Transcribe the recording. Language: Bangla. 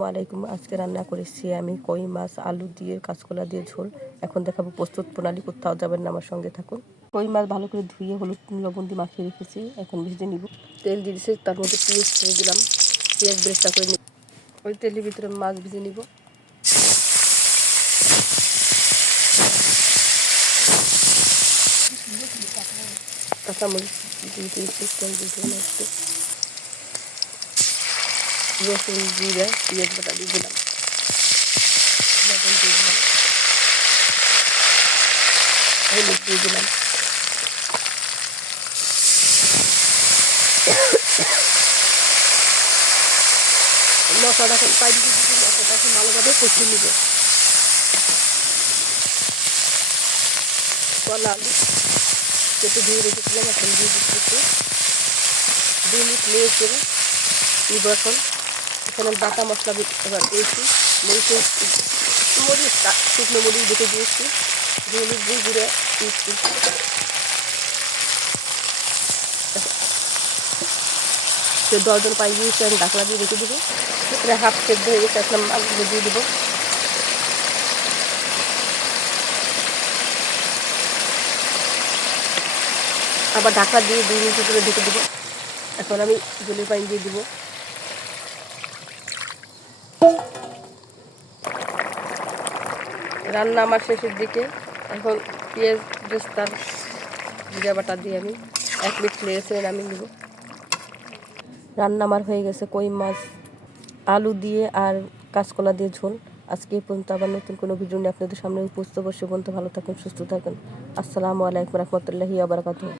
ওয়ালাইকুম। আজকে রান্না করেছি আমি কই মাছ আলু দিয়ে কাঁচকলা দিয়ে ঝোল। এখন দেখাবো প্রস্তুত প্রণালী। কোথাও যাবেন না, আমার সঙ্গে থাকুন। কই মাছ ভালো করে ধুয়ে হলুদ লবণ দিয়ে মাখিয়ে রেখেছি, এখন ভেজে নিব। তেল দিয়ে দিয়েছি, তার মধ্যে পেঁয়াজ ছেড়ে দিলাম, পেঁয়াজ বেরেস্তা করে নিব। ওই তেলের ভিতরে মাছ ভেজে নিব। কাঁচামরিচ দিয়ে দিয়েছি, তেল দিয়ে একটু রসুন জিরা পেঁয়াজ বাটা দিয়ে দিলাম, লবণ দিয়ে দিলাম, হলুদ দিয়ে দিলাম। মশলাটা এখন পাই দিয়ে দিচ্ছি, মশলাটা এখন ভালোভাবে কষিয়ে নিব। কলা আলু কেটে ধুয়ে রেখেছিলাম, এখন দিয়ে দিচ্ছি 2 মিনিট নেড়ে চেড়ে নিব। এখন এখানে বাটা মশলা এবার দিয়েছি, মরিচের মরিচ শুকনো মরিচ দেখে দিয়েছি, হলুদ দিয়ে ঘুরে দিয়েছি। 10 জন পাই দিয়েছি, আমি ঢাকনা দিয়ে রেখে দেবো। এখানে হাফ সেদ্ধ হয়ে গেছে, এখন মাছগুলো দিয়ে দেবো। আবার ঢাকনা দিয়ে 2 মিনিট করে ঢেকে দেবো। এখন আমি জলের পানি দিয়ে দেবো। রান্না আমার শেষের দিকে। এখন পেঁয়াজ বেরেস্তা জিরা বাটা দিয়ে আমি 1 মিনিট নেড়ে নামিয়ে নেব। রান্না আমার হয়ে গেছে কই মাছ আলু দিয়ে আর কাঁচকলা দিয়ে ঝোল। আজকে এই পর্যন্ত, আবার নতুন কোনো ভিডিও নিয়ে আপনাদের সামনে উপস্থিত হবো। সে পর্যন্ত ভালো থাকুন, সুস্থ থাকুন। আসসালামু আলাইকুম রহমতুল্লাহি ওয়া বারাকাতুহু।